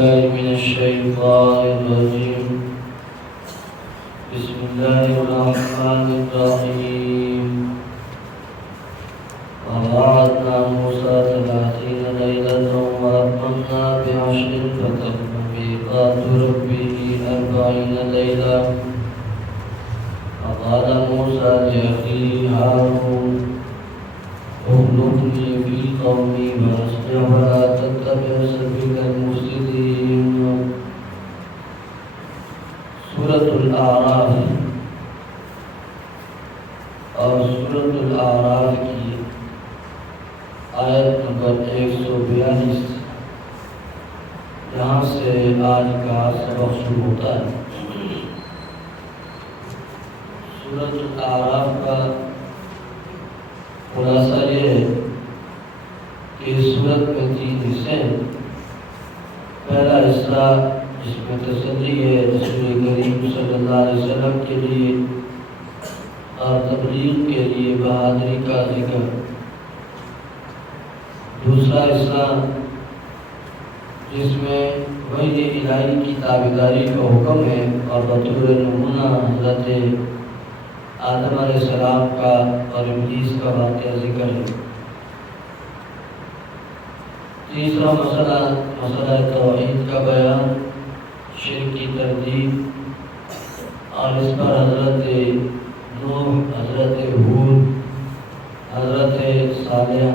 بالله من الشيطان الرجيم. بسم الله الرحمن الرحيم. ووعدنا موسى 30 ليلة وأتممنا ب10 فتم ميقات ربه 40 ليلة. فقال موسى لأخيه هارون اخلفني في قومي وأصلح ولا تتبع سبيل المفسدين. سورة الأعراف اور سورة الأعراف کی آیت نمبر 142 یہاں سے آج کا سبق شروع ہوتا ہے۔ سورة الأعراف کا خلاصہ یہ ہے کہ اس سورت میں 3 حصے ہیں۔ پہلا حصہ جس میں تسلی ہے رسول کریم صلی اللہ علیہ وسلم کے لیے اور تبلیغ کے لیے بہادری کا ذکر۔ دوسرا حصہ جس میں وحی الہی کی تابعداری کا حکم ہے اور بطور نمونہ حضرت آدم علیہ السلام کا اور ابلیس کا واقعہ ذکر ہے۔ تیسرا مسئلہ توحید کا بیان، شرک کی تردید اور اس پر حضرت نوح، حضرت ہود، حضرت صالح،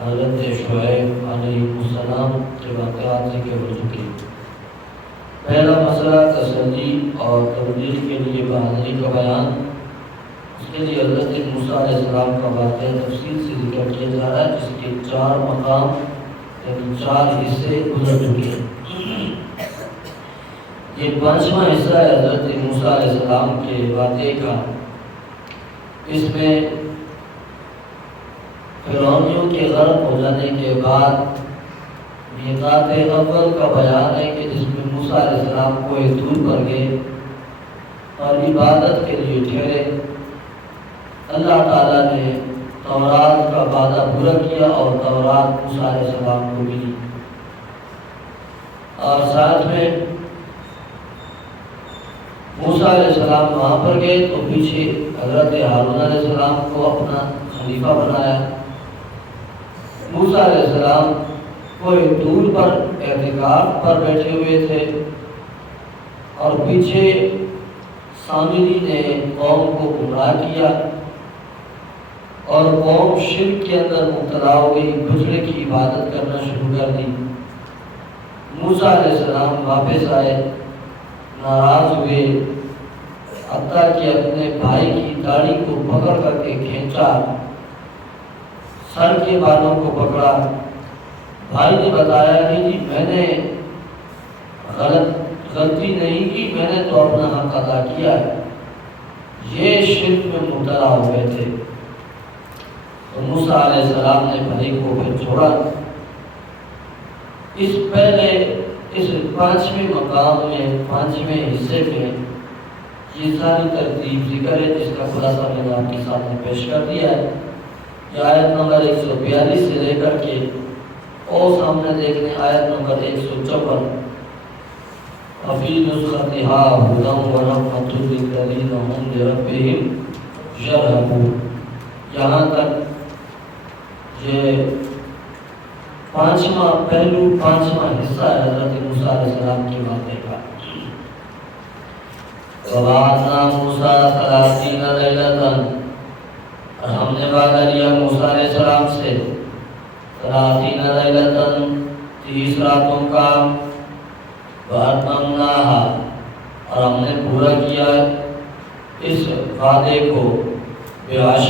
حضرت شعیب علیہ السلام کے واقعات ذکر ہو چکے۔ پہلا مسئلہ تسلی اور تبلیغ کے لیے بہادری کا بیان، اس کے لیے حضرت موسیٰ علیہ السلام کا واقعہ تفصیل سے ذکر کیا جا رہا ہے، جس کے 4 مقام یعنی 4 حصے گزر چکے ہیں۔ یہ 5واں حصہ ہے حضرت موسیٰ علیہ السلام کے واقعے کا۔ اس میں فرعونیوں کے غرق ہو جانے کے بعد میقات اول کا بیان ہے کہ جس میں موسیٰ علیہ السلام کوہ طور پر گئے اور عبادت کے لیے ٹھہرے۔ اللہ تعالیٰ نے تورات کا وعدہ پورا کیا اور تورات موسیٰ علیہ السلام کو ملی، اور ساتھ میں موسیٰ علیہ السلام وہاں پر گئے تو پیچھے حضرت ہارون علیہ السلام کو اپنا خلیفہ بنایا۔ موسیٰ علیہ السلام کوہ طور پر اعتکاف پر بیٹھے ہوئے تھے اور پیچھے سامری نے قوم کو گمراہ کیا اور قوم شرک کے اندر مبتلا ہو گئی، بچڑے کی عبادت کرنا شروع کر دی۔ موسیٰ علیہ السلام واپس آئے، ناراض ہوئے، حتیٰ کہ اپنے بھائی کی داڑھی کو پکڑ کر کے کھینچا، سر کے بالوں کو پکڑا۔ بھائی نے بتایا کہ جی میں نے غلطی نہیں کی، میں نے تو اپنا حق ادا کیا ہے، یہ شرک میں مبتلا ہوئے تھے۔ تو موسیٰ علیہ السلام نے بھائی کو پھر چھوڑا۔ اس 5ویں مقام میں، 5ویں حصے میں یہ ساری ترتیب ذکر ہے، جس کا خلاصہ میں نے آپ کے سامنے پیش کر دیا ہے۔ یہ آیت نمبر 142 سے لے کر کے اور سامنے دیکھنے آیت نمبر 154 وَفِي نُسْخَتِهَا هُدًى وَرَحْمَةٌ لِّلَّذِينَ هُمْ لِرَبِّهِمْ يَرْهَبُونَ۔ یہاں تک یہ 5واں پہلو، 5واں حصہ ہے حضرت موسیٰ علیہ السلام کے واقعے کا۔ وَوَعَدْنَا مُوسَىٰ 30 لَيْلَةً، اور ہم نے وعدہ لیا موسیٰ علیہ السلام سے 30 لَيْلَةً 30 راتوں کا، وَأَتْمَمْنَاهَا، اور ہم نے پورا کیا اس وعدے کو ب10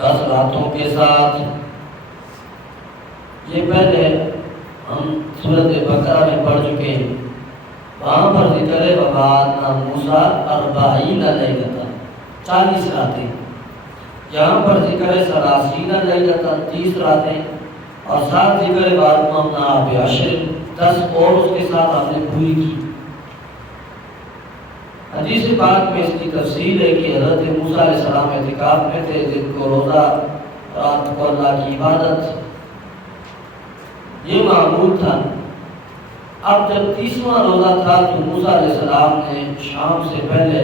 10 راتوں کے ساتھ۔ یہ پہلے ہم سورۃ بقرہ میں پڑھ چکے ہیں، وہاں پر ذکر ہے وَوَعَدْنَا مُوسَىٰ 40 لَيْلَةً 40 راتیں، یہاں پر ذکر ہے 30 لَيْلَةً 30 راتیں، اور ساتھ ذکر ہے وَأَتْمَمْنَاهَا ب10 10 اور اس کے ساتھ ہم نے پوری کی۔ حدیث پاک میں اس کی تفصیل ہے کہ حضرت موسیٰ علیہ السلام اعتکاف میں تھے، دن کو روزہ، رات کو اللہ کی عبادت۔ یہ معمول تھا اب جب 30واں روزہ تھا تو موسیٰ علیہ السلام نے شام سے پہلے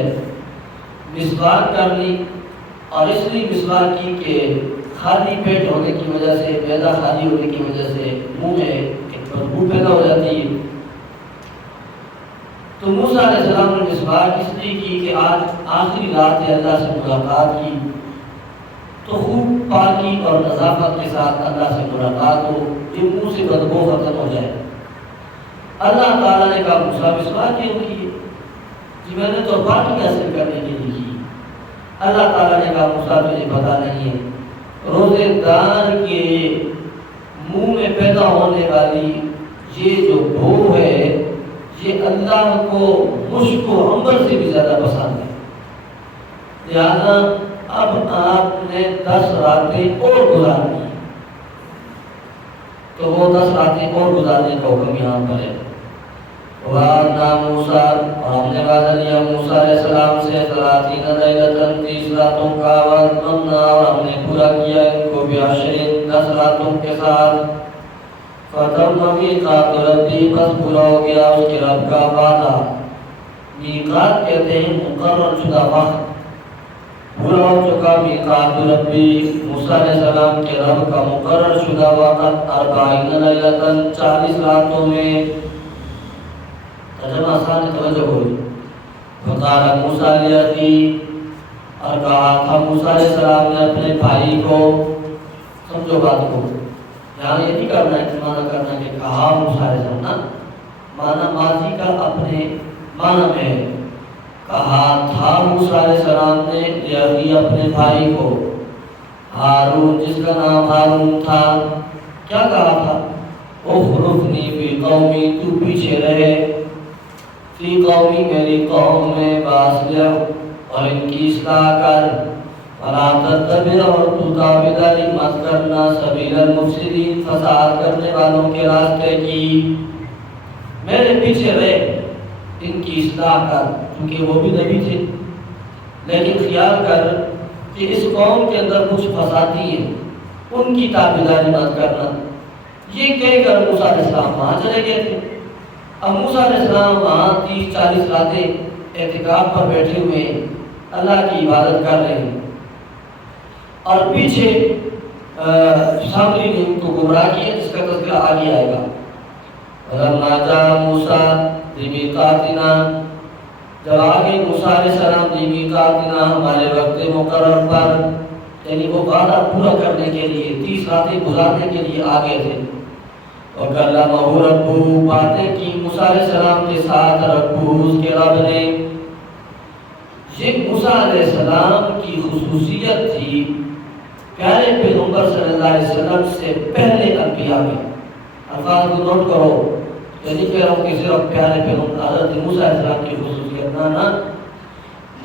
مسواک کر لی، اور اس لیے مسواک کی کہ خالی پیٹ ہونے کی وجہ سے، معدہ خالی ہونے کی وجہ سے منہ میں ایک بدبو پیدا ہو جاتی ہے۔ تو موسیٰ علیہ السلام نے مسواک اس لیے کی کہ آج آخری رات ہے، اللہ سے ملاقات کی تو خوب پاکی اور نظافت کے ساتھ اللہ سے ملاقات ہو، یہ منہ سے بدبو ختم ہو جائے۔ اللہ تعالیٰ نے کہا موسیٰ مسواک کیوں کی؟ جی میں نے تو پاکی حاصل کرنے کے لیے کی۔ اللہ تعالیٰ نے کہا موسیٰ تجھے پتہ نہیں ہے، روزے دار کے منہ میں پیدا ہونے والی یہ جو بو ہے یہ اللہ کو مشک و عنبر سے بھی زیادہ پسند ہے، لہذا اب آپ نے 10 راتیں اور گزارنی ہیں۔ تو وہ 10 راتیں اور گزارنے کا حکم یہاں پر ہے۔ وَعَدْنَا مُوسَىٰ، اور ہم نے وعدہ لیا موسیٰ علیہ السلام سے 30 لیلۃ، 30 راتوں کا، وَأَتْمَمْنَا، اور ہم نے پورا کیا ان کو ب10 10 راتوں کے ساتھ۔ فَتَمَّ مِيقَاتُ رَبِّهِ، بس پورا ہو گیا اس کے رب کا وعدہ۔ میقات کہتے ہیں مقرر شدہ وقت، پورا ہو چکا میقات ربی، موسیٰ علیہ السلام کے رب کا مقرر شدہ وقت 40 لیلۃ، 40 راتوں میں۔ ترجمہ آسان ہے، توجہ ہوئی۔ فقال موسیٰ لأخیہ، اور کہا تھا موسیٰ علیہ السلام نے اپنے بھائی کو، سمجھو بات کو، یہاں یہ نہیں کرنا ہے معنی کرنا کہ کہا موسیٰ علیہ السلام، نا معنی ماضی کا اپنے معنی میں ہے۔ کہا تھا موسیٰ علیہ السلام نے لأخیہ اپنے بھائی کو، ہارون جس کا نام ہارون تھا، کیا کہا تھا؟ اخلفنی فی قومی، تو پیچھے رہے، فی قومی میری قوم میں، باصلح، اور ان کی اصلاح کر، ولا تتبع، اور تو تابعداری مت کرنا، سبیل المفسدین، فساد کرنے والوں کے راستے کی، میرے پیچھے رہے، ان کی اصلاح کر، کیونکہ وہ بھی نبی تھے، لیکن خیال کر کہ اس قوم کے اندر کچھ فسادی ہیں، ان کی تابعداری مت کرنا۔ یہ کہہ کر موسیٰ علیہ السلام وہاں چلے گئے تھے۔ اب موسیٰ علیہ السلام وہاں 30-40 راتیں اعتکاف پر بیٹھے ہوئے اللہ کی عبادت کر رہے ہیں، اور پیچھے سامری نے ان کو گمراہ کیا، جس کا تذکرہ آگے آئے گا۔ فَلَمَّا جَاءَ مُوسَىٰ لِمِيقَاتِنَا، جب آگے موسیٰ علیہ السلام لِمِيقَاتِنَا، ہمارے وقت مقرر پر، یعنی وہ وعدہ پورا کرنے کے لیے 30 راتیں گزارنے کے لیے آگے تھے۔ وَكَلَّمَهُ رَبُّهُ، باتیں کی موسیٰ علیہ السلام کے ساتھ ربُّهُ، اس کے رب نے۔ یہ موسیٰ علیہ السلام کی خصوصیت تھی، پیارے پیغمبر صلی اللہ علیہ وسلم سے پہلے انبیاء میں۔ الفاظ کو نوٹ کرو، یعنی کہہ رہا ہوں کہ صرف پیارے پیغمبر حضرت موسیٰ علیہ السلام کی خصوصیت نہ،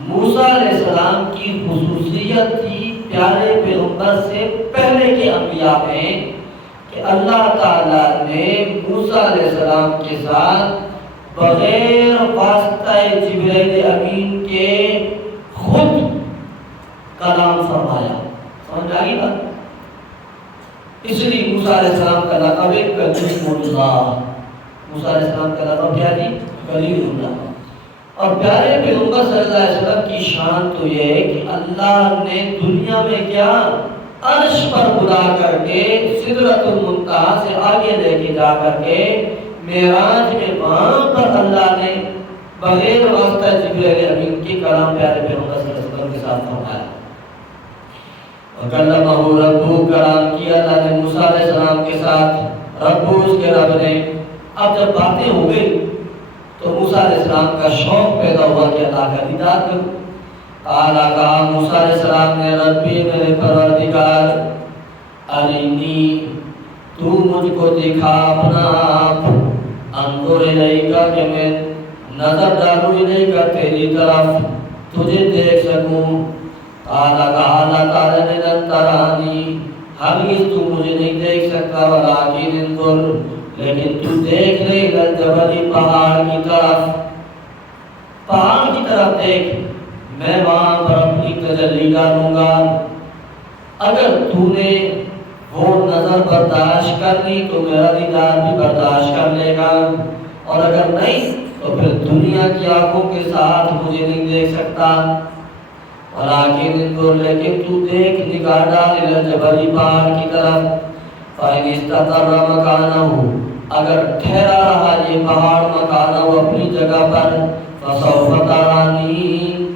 موسیٰ علیہ السلام کی خصوصیت تھی پیارے پیغمبر سے پہلے کے انبیاء میں کہ اللہ تعالیٰ نے موسیٰ علیہ السلام کے ساتھ بغیر واسطہ جبرائیل امین کے خود کلام فرمایا۔ سمجھ آئی بات؟ اس لیے موسیٰ علیہ السلام کا لقب ہے کلیم اللہ۔ موسیٰ علیہ السلام کا لقب کیا تھی؟ کلیم اللہ۔ اور پیارے پیغمبر صلی اللہ علیہ وسلم کی شان تو یہ ہے کہ اللہ نے دنیا میں کیا عرش پر بلا کر کے سدرۃ المنتہا سے آگے لے کے جا کر کے معراج میں وہاں پر اللہ نے بغیر واسطہ جبرائیل امین کی کلام پیارے پیغمبر صلی اللہ علیہ وسلم کے ساتھ فرمایا۔ وَكَلَّمَهُ رَبُّهُ، کلام کیا اللہ نے موسیٰ علیہ السلام کے ساتھ، ربُّ اس کے رب نے۔ اب جب باتیں ہو گئی تو موسیٰ علیہ السلام کا شوق پیدا ہوا کہ اللہ کا دیدار کروں۔ قَالَ، کہا موسیٰ علیہ السلام نے، ربی میرے پروردگار، ارینی، تو مجھ کو دکھا اپنا آپ، انظر الیک، کہ میں نظر ڈالوں الیک تیری طرف، تجھے دیکھ سکوں۔ قَالَ، کہا اللہ تعالیٰ نے، لن ترانی، ہرگز تو مجھے نہیں دیکھ سکتا، ولکن انظر، لیکن تو دیکھ لے، الی الجبل، پہاڑ کی طرف، پہاڑ کی طرف دیکھ، میں وہاں پر اپنی تجلی ڈالوں گا۔ اگر تو نے وہ نظر برداشت کر لی تو میرا دیدار بھی برداشت کر لے گا، اور اگر نہیں تو پھر دنیا کی آنکھوں کے ساتھ مجھے نہیں دیکھ سکتا۔ لیکن تو دیکھ، نگاہ ڈال الی الجبل، پہاڑ کی طرف، فَإِنِ اسْتَقَرَّ مَكَانَهُ، اگر ٹھہرا رہا یہ پہاڑ مکانہ اپنی جگہ پر، فَسَوْفَ تَرَانِي،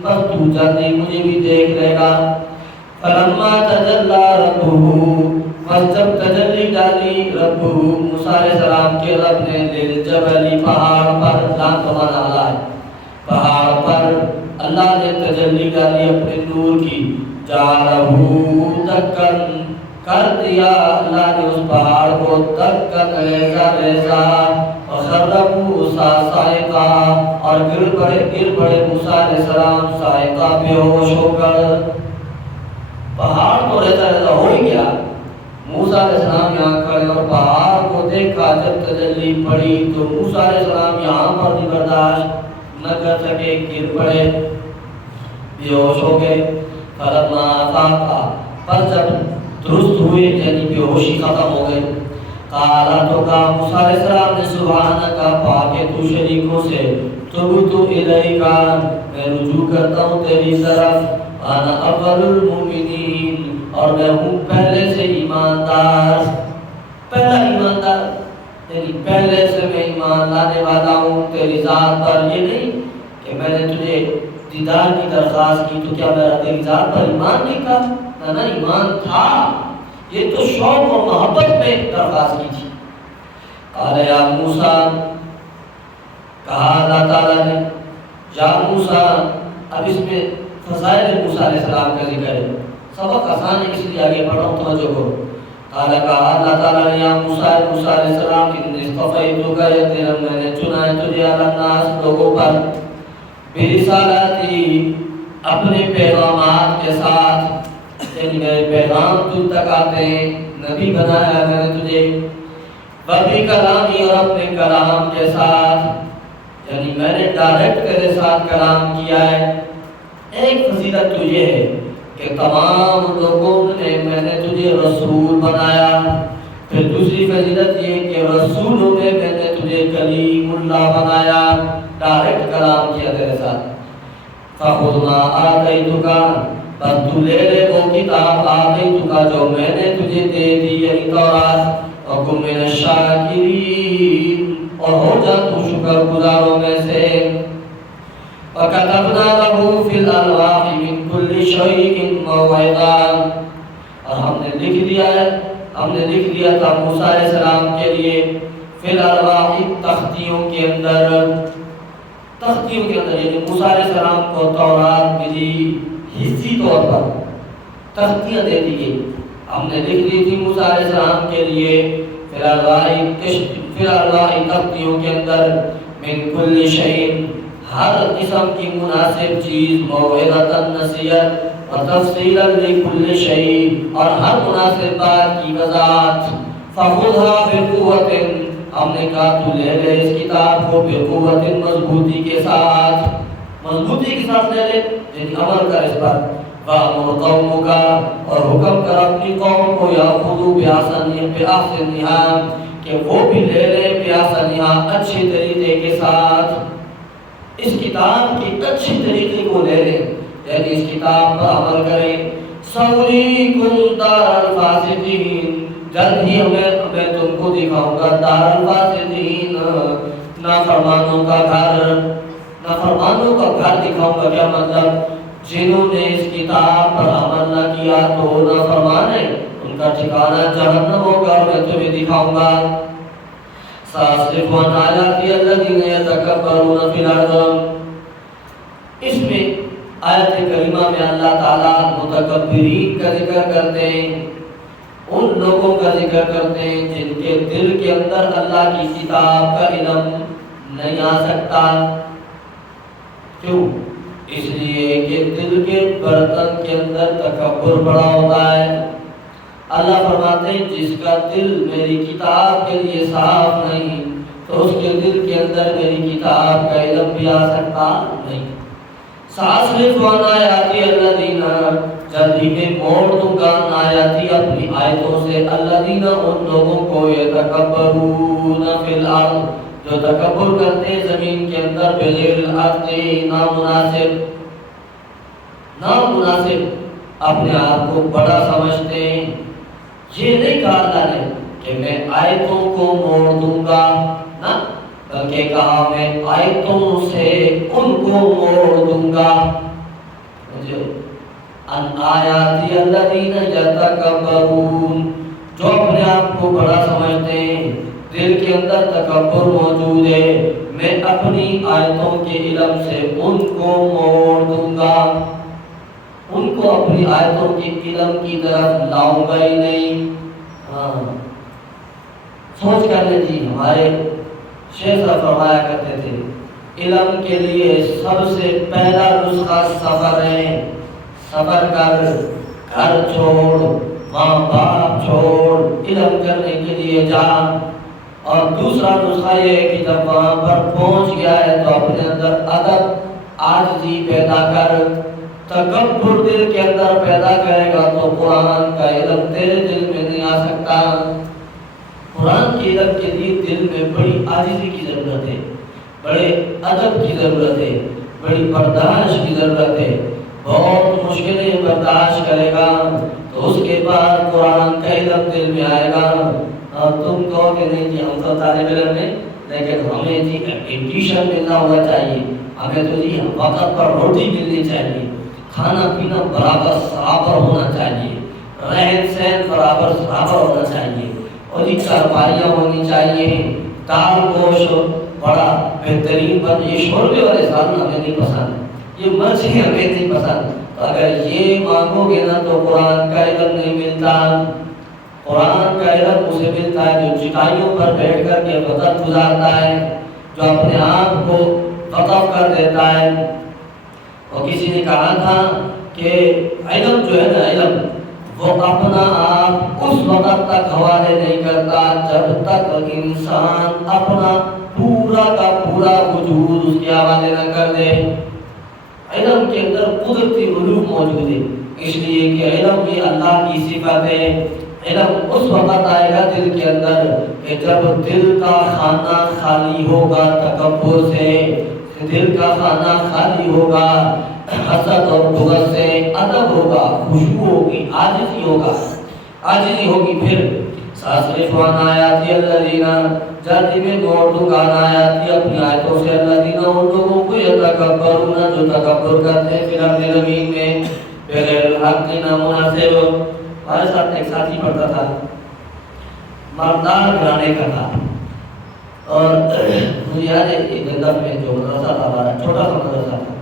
پس تو جلدی مجھے بھی دیکھ لے گا۔ فَلَمَّا تَجَلَّى رَبُّهُ، بس جب تجلی ڈالی رب موسیٰ علیہ السلام کے رب نے للجبل، پہاڑ پر، لام تو مانا اللہ ہے، پہاڑ پر اللہ نے تجلی ڈالی اپنے نور کی، جعلہ دکن، کر دیا اللہ نے اس پہاڑ کو دکن، ریزہ ریزہ، وخر موسیٰ صاعقہ، اور گر پڑے موسیٰ علیہ السلام صاعقہ، بے ہوش ہو کر۔ پہاڑ تو ریزہ ریزہ ہو ہی گیا، موسیٰ علیہ السلام یہاں کھڑے اور پہاڑ کو دیکھا، جب تجلی پڑی تو موسیٰ علیہ السلام یہاں پر بھی برداشت نہ کر سکے، گر پڑے، بے ہوش ہو گئے۔ فلما افاقا، پر جب درست ہوئے یعنی بے ہوشی ختم ہو گئے، قالا، تو کہا موسیٰ علیہ السلام نے، سبحانکا، پاک ہے تو شریکوں سے، تبت الیکا، میں رجوع کرتا ہوں تیری طرف، انا اول المؤمنین، اور میں ہوں پہلے سے ایماندار، پہلا ایماندار، یعنی پہلے سے میں ایمان لانے والا ہوں تیری ذات پر۔ یہ نہیں کہ میں نے تجھے دیدار کی درخواست کی تو کیا میرا تیری ذات پر ایمان نہیں تھا؟ نہ ایمان تھا، یہ تو شوق اور محبت میں درخواست کی تھی۔ قال یا موسیٰ، کہا اللہ تعالیٰ نے، یا موسیٰ، اب اس میں فضائل موسیٰ علیہ السلام کا ذکر ہے، سبق آسان ہے اس لیے آگے پڑھا ہوں، توجہ کرو۔ قال، کہا اللہ تعالیٰ نے، یا موسیٰ، موسیٰ علیہ السلام، انی اصطفیتک، یقیناً میں نے چنا ہے تجھے علی الناس، لوگوں پر، برسالاتی، اپنے پیغامات کے ساتھ، یعنی میرے پیغام تجھ تک آتے ہیں، نبی بنایا میں نے تجھے، وبی کلامی، اور اپنے کلام کے ساتھ، یعنی میں نے ڈائریکٹ تیرے ساتھ کلام کیا ہے۔ ایک فضیلت تو یہ ہے کہ تمام لوگوں نے میں نے تجھے رسول بنایا، پھر دوسری فضیلت یہ کہ رسولوں میں میں نے تجھے کلیم اللہ بنایا، ڈائریکٹ کلام کیا تیرے ساتھ۔ فَخُذْ مَا آتَيْتُكَ، بس تو لے لے وہ کتاب آتَيْتُكَ جو میں نے تجھے دے دی، یعنی تورات، وَكُن مِّنَ الشَّاكِرِينَ، اور ہو جا تو شکر گزاروں میں سے۔ وَكَتَبْنَا لَهُ فِي الْأَلْوَاحِ مِن كُلِّ شَيْءٍ مَوْعِظَةً، اور ہم نے لکھ دیا تھا موسیٰ علیہ السلام کے لیے، فی الالواح، تختیوں کے اندر، یعنی موسیٰ علیہ السلام کو تورات ملی حصی طور پر، تختیاں دے دی گئی، ہم نے لکھ دی تھی موسیٰ علیہ السلام کے لیے، فی الالواح، تختیوں کے اندر، من کل شیء، ہر قسم کی مناسب چیز، موعظۃ، نصیحت، وتفصیلا لکل شیء، اور ہر مناسب بات کی وضاحت۔ فخذها بقوۃ، ہم نے کہا تو لے لے اس کتاب کو، بقوۃ، مضبوطی کے ساتھ، مضبوطی کے ساتھ لے لے، یعنی عمل کر اس پر۔ وَأْمُرْ قَوْمَكَ، اور حکم کر اپنی قوم کو، یأخذوا بِأَحْسَنِهَا، کہ وہ بھی لے لے بِأَحْسَنِهَا، اچھے طریقے کے ساتھ، اس کتاب کی اچھی طریقے کو لے لیں، یعنی اس کتاب پر عمل کریں۔ سَأُرِيكُمْ دَارَ الْفَاسِقِينَ، جلد ہی میں تم کو دکھاؤں گا دار الفاسقین، نافرمانوں کا گھر دکھاؤں گا۔ کیا مطلب؟ جنہوں نے اس کتاب پر عمل نہ کیا تو نافرمان ہے، ان کا ٹھکانہ جہنم ہوگا، میں تمہیں دکھاؤں گا۔ سَأَصْرِفُ عَنْ آيَاتِيَ الَّذِينَ يَتَكَبَّرُونَ فِي الْأَرْضِ، اس میں آیت کریمہ میں اللہ تعالیٰ متکبرین کا ذکر کرتے ہیں، ان لوگوں کا ذکر کرتے ہیں جن کے دل کے اندر اللہ کی کتاب کا علم نہیں آ سکتا۔ کیوں؟ اس لیے کہ دل کے برتن کے اندر تکبر بڑا ہوتا ہے۔ اللہ فرماتے ہیں جس کا دل میری کتاب کے لیے صاف نہیں تو اس کے دل کے اندر میری کتاب کا علم بھی آ سکتا نہیں۔ سَأَصْرِفُ عَنْ آيَاتِيَ الَّذِينَ، جلدی میں موڑ دوں گا آیاتی اپنی آیتوں سے، الذین، ان لوگوں کو، یتکبرون فی الارض، جو تکبر کرتے ہیں زمین کے اندر بغیر الحق نامناسب اپنے آپ کو بڑا سمجھتے ہیں. یہ نہیں کہا اللہ نے کہ میں آیتوں کو موڑ دوں گا نا، بلکہ کہا میں آیتوں سے ان کو موڑ دوں گا. ان آیاتی الذین یتکبرون، جو اپنے آپ کو بڑا سمجھتے ہیں، دل کے اندر تکبر موجود ہے، میں اپنی آیتوں کے علم سے ان کو موڑ دوں گا، ان کو اپنی آیتوں کے علم کی طرف لاؤں گا ہی نہیں. ہاں سوچ کر لیں جی، ہمارے شیخ صاحب فرمایا کرتے تھے علم کے لیے سب سے پہلا نسخہ صبر ہے. صبر کر، گھر چھوڑ، ماں باپ چھوڑ، علم کرنے کے لیے جا. اور دوسرا نسخہ یہ ہے کہ جب وہاں پر پہنچ گیا ہے تو اپنے اندر ادب عاجزی پیدا کر. تکبر دل کے اندر پیدا کرے گا تو قرآن کا علم تیرے دل میں نہیں آ سکتا. قرآن کے علم کے لیے دل میں بڑی عاجزی کی ضرورت ہے، بڑے ادب کی ضرورت ہے، بڑی برداشت کی ضرورت ہے. بہت مشکلیں برداشت کرے گا تو اس کے بعد قرآن کا علم دل میں آئے گا. اور تم کہو کہ نہیں جی ہم تو طالب علم ہیں، لیکن ہمیں جی ایڈمیشن ملنا ہونا چاہیے، ہمیں تو جی وقت پر روٹی ملنی چاہیے، کھانا پینا برابر برابر ہونا چاہیے، رہن سہن برابر ہونا چاہیے، اور یہ چارپائیاں ہونی چاہیے، دال گوشت بڑا بہترین بن. یہ شوربے والے سالن ہمیں نہیں پسند، یہ مرچیں ہمیں نہیں پسند. اگر یہ مانگو گے نا تو قرآن کا علم نہیں ملتا. قرآن کا علم اسے ملتا ہے جو چٹائیوں پر بیٹھ کر کے وقت گزارتا ہے، جو اپنے آپ کو وقف کر دیتا ہے. اور کسی نے کہا تھا کہ علم جو ہے نا، علم وہ اپنا آپ اس وقت تک حوالے نہیں کرتا جب تک انسان اپنا پورا کا پورا وجود اس کے حوالے نہ کر دے. علم کے اندر قدرتی علوم موجود ہے، اس لیے کہ علم یہ اللہ کی صفت ہے. علم اس وقت آئے گا دل کے اندر کہ جب دل کا خانہ خالی ہوگا تکبر سے، دل کا خانہ خالی ہوگا حسد اور بغض سے، ادب ہوگا، خوشبو ہوگی، عاجزی ہوگی. پھر ساصرف عن آیاتی الذین، جاتی میں موڑ دوں گا آیاتی اپنی آیتوں سے، الذین ان لوگوں کو یتکبرون جو تکبر کرتے ہیں، فی الارض زمین میں، بغیر الحق نامناسب. ہمارے ساتھ ایک ساتھی پڑھتا تھا، مردار گھرانے کا تھا، اور مجھے یاد ہے ایک جگہ میں جو مدرسہ تھا ہمارا، چھوٹا سا مدرسہ تھا،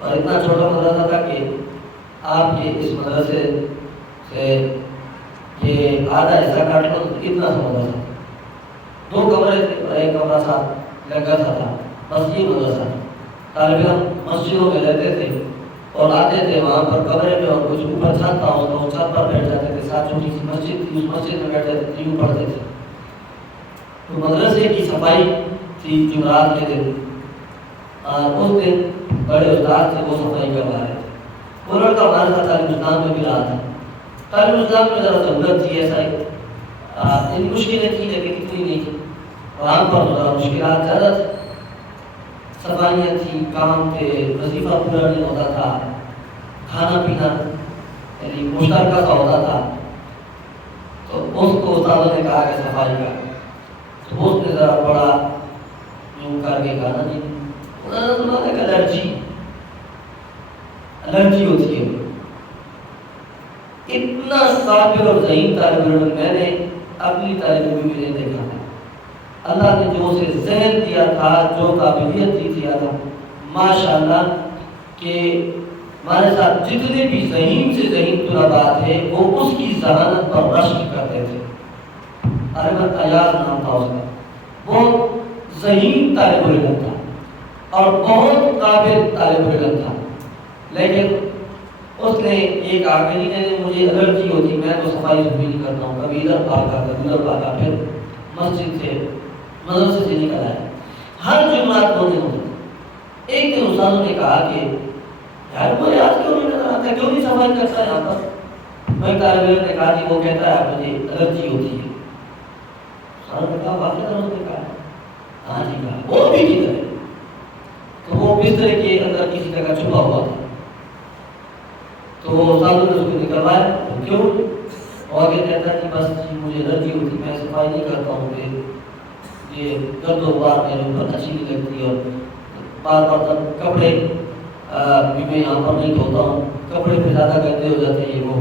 اور اتنا چھوٹا مدرسہ تھا کہ آپ کے اس مدرسے سے یہ آدھا حصہ کاٹ لو اتنا سا مدرسہ. 2 کمرے تھے، ایک کمرہ ساتھ لگا تھا، بس یہ مدرسہ. طالب علم مسجدوں میں رہتے تھے اور آتے تھے وہاں پر کمرے میں، اور کچھ اوپر چھت تھا اس کو چھت پر بیٹھ جاتے تھے. ساتھ چھوٹی سی مسجد تھی، اس مسجد میں بیٹھ جاتے تھے، یوں پڑھتے تھے. تو مدرسے کی صفائی تھی جمعرات کے دن، اور اس دن بڑے استاد سے وہ صفائی کروا رہے تھے. وہ لڑکا ہمارے ساتھ تعلیم اسلام میں بھی رہا تھا. تعلیم اسلام میں ذرا ضرورت تھی ایسا ہی، مشکلیں تھیں لیکن اتنی نہیں تھی. وہاں پر ذرا مشکلات زیادہ تھی، صفائیاں تھیں، کام تھے، وظیفہ پورا نہیں ہوتا تھا، کھانا پینا یعنی مشترکہ سا ہوتا تھا. تو اس کو استادوں نے کہا کہ صفائی کا، تو اس نے ذرا بڑا یوں کر کے کہا نا جی انہوں نے الرجی ہوتی ہے. اتنا قابل اور ذہین طالب علم میں نے اپنی طالب علم میں نہیں دیکھا تھا. اللہ نے جو اسے ذہن دیا تھا، جو قابلیت دی تھی ماشاءاللہ، کہ ہمارے ساتھ جتنے بھی ذہین سے ذہین طلباء تھے وہ اس کی ذہانت پر رشک کرتے تھے. احمد ایاز نام تھا اس کا، بہت ذہین طالب علم تھا اور بہت قابل طالب علم تھا. لیکن اس نے ایک آگے نے مجھے الرجی ہوتی، میں تو صفائی بھی نہیں کرتا ہوں، کبھی ادھر بھاگا کبھی ادھر بھاگا. پھر مسجد سے مدرسے سے نکل آیا. ہر جمعرات کو دن ایک دن استادوں نے کہا کہ یار مجھے آج کیوں نہیں نظر آتا، کیوں نہیں صفائی کرتا یہاں پر؟ میں طالب علم نے کہا کہ وہ کہتا ہے مجھے الرجی ہوتی ہے. استادوں نے کہا واقعہ اس نے کہا ہاں جی کہا وہ بھی کدھر ہے؟ تو وہ بستر کے اندر کسی جگہ چھپا ہوا تھا. تو استاد نے اس کو نکلوایا. کیوں؟ اور یہ کہتا ہے کہ بس جی مجھے الرجی ہوتی، میں صفائی نہیں کرتا ہوں کہ یہ گرد و غبار میرے اوپر اچھی نہیں لگتی، اور بار بار کپڑے بھی میں یہاں پر نہیں دھوتا ہوں، کپڑے پہ زیادہ گندے ہو جاتے ہیں. یہ وہ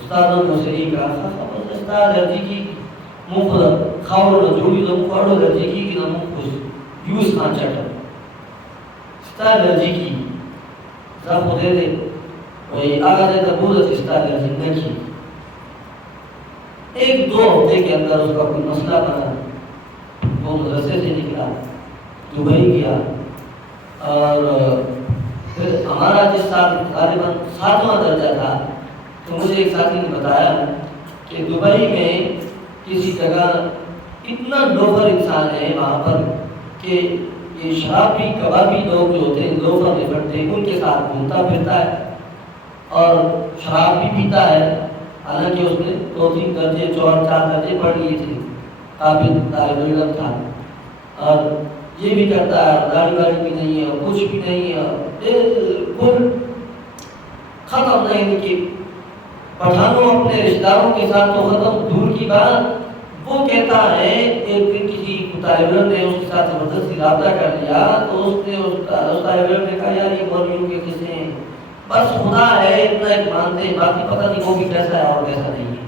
استاد نے مجھ سے یہی کہا استاد الرجی کی منہ پر کھاؤ نہ جوڑی نہ پڑھو الرجی کی نہ منہ خوش یوز کھان چاہتا استاد الرجی کی سب کو دے دے وہی آگا دے تو بہت استاد الرجی نہ کی. ایک دو ہفتے کے اندر اس کا کوئی مسئلہ بنا. وہ مدرسے سے نکلا، دبئی گیا، اور پھر ہمارا جس سال غالباً 7واں درجہ تھا تو مجھے ایک ساتھی نے بتایا کہ دبئی میں کسی جگہ اتنا لوفر انسان ہے وہاں پر کہ یہ شرابی کبابی لوگ جو ہوتے ہیں لوفر لپٹتے ہیں ان کے ساتھ گھومتا پھرتا ہے اور شراب بھی پیتا ہے. حالانکہ اس نے 2-3 درجے 4 درجے پڑھ لیے تھے، قابل طالب علم تھا، اور یہ بھی کرتا ہے، داڑھی واڑی بھی نہیں ہے، کچھ بھی نہیں ہے، بالکل ختم. نہیں کہ پٹھانوں اپنے رشتہ داروں کے ساتھ تو ختم، دور کی بات. وہ کہتا ہے ایک دن کسی طالب علم نے اس کے ساتھ زبردستی رابطہ کر لیا تو اس طالب علم نے کہا یار یہ مولویوں کے قصے ہیں، بس خدا ہے اتنا ایک مانتے ہیں، باقی پتہ نہیں وہ بھی کیسا ہے اور کیسا نہیں ہے.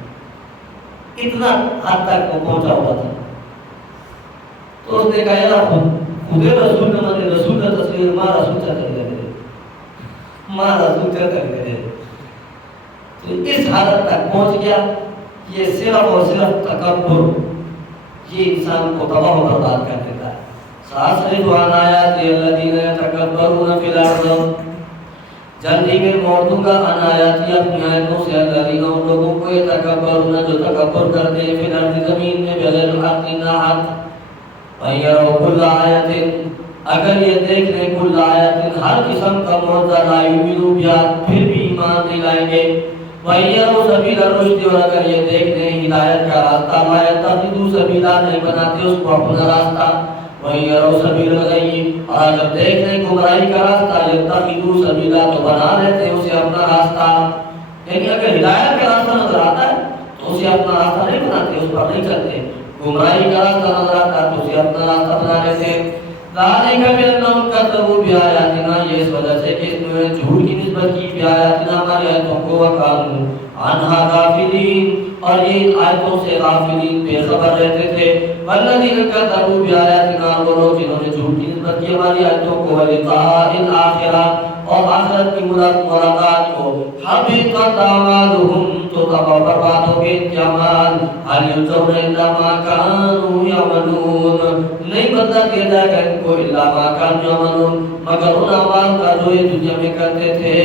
اتنا حد تک وہ پہنچا ہوا تھا. تو اس نے کہا یار خود رسول نے مانے رسول کا تصویر ماں رسول کا کرے ماں رسول کا کرے. تو اس حالت تک پہنچ گیا. یہ صرف اور صرف تکبر یہ انسان کو تباہ و برباد کر دیتا ہے. ساسرف عن آیات الذین یتکبرون فی الارض، جلدی میں موڑ دوں گا ان آیاتی اپنی آیتوں سے الذین ان لوگوں کو یتکبرون جو تکبر کرتے ہیں فی الارض زمین میں بغیر الحق ناحق. وَيَرَوْا كُلَّ آیَةٍ اگر یہ دیکھ لیں کل آیت ہر قسم کا معجزہ لا یؤمنوا بها پھر بھی ایمان نہیں لائیں گے. وَيَرَوْا سَبِيلَ الرُّشْدِ اور اگر یہ دیکھ لیں ہدایت کا راستہ لَا يَتَّخِذُوا سَبِيلًا نہیں بناتے اس کو اپنا راستہ. وَيَرَوْا سَبِيلَ الْغَيِّ اور اگر دیکھ لیں گمراہی کا راستہ يَتَّخِذُوا سَبِيلًا تو بنا لیتے اسے اپنا راستہ. یعنی اگر ہدایت کا راستہ نظر آتا ہے تو اسے اپنا راستہ نہیں بناتے، اس پر نہیں چلتے. گمراہی کا راستہ نظر آتا ہے تو اسے اپنا راستہ بنا لیتے. ذَلِكَ بِأَنَّهُمْ كَذَّبُوا بِآيَاتِنَا یہ اس وجہ سے کہ انہوں نے جھوٹ کی نسبت کی بِآيَاتِنَا ہماری آیتوں کو وَكَانُوا عَنْهَا غَافِلِينَ اور یہ آیتوں سے غافلین بے خبر رہتے تھے. وَالَّذِينَ كَذَّبُوا بِآيَاتِنَا وہ لوگ جنہوں نے جھوٹ کی نسبت کی ہماری آیتوں کو وَلِقَاءِ الْآخِرَةِ اور آخرت کی ملاقات کو حَبِطَتْ أَعْمَالُهُمْ تو تباہ برباد ہو گئے ان کے اعمال. هَلْ يُجْزَوْنَ إِلَّا مَا كَانُوا يَعْمَلُونَ نہیں بدلہ دیا جائے گا ان کو الا ما كانوا يعملون مگر ان اعمال کا جو یہ دنیا میں کرتے تھے.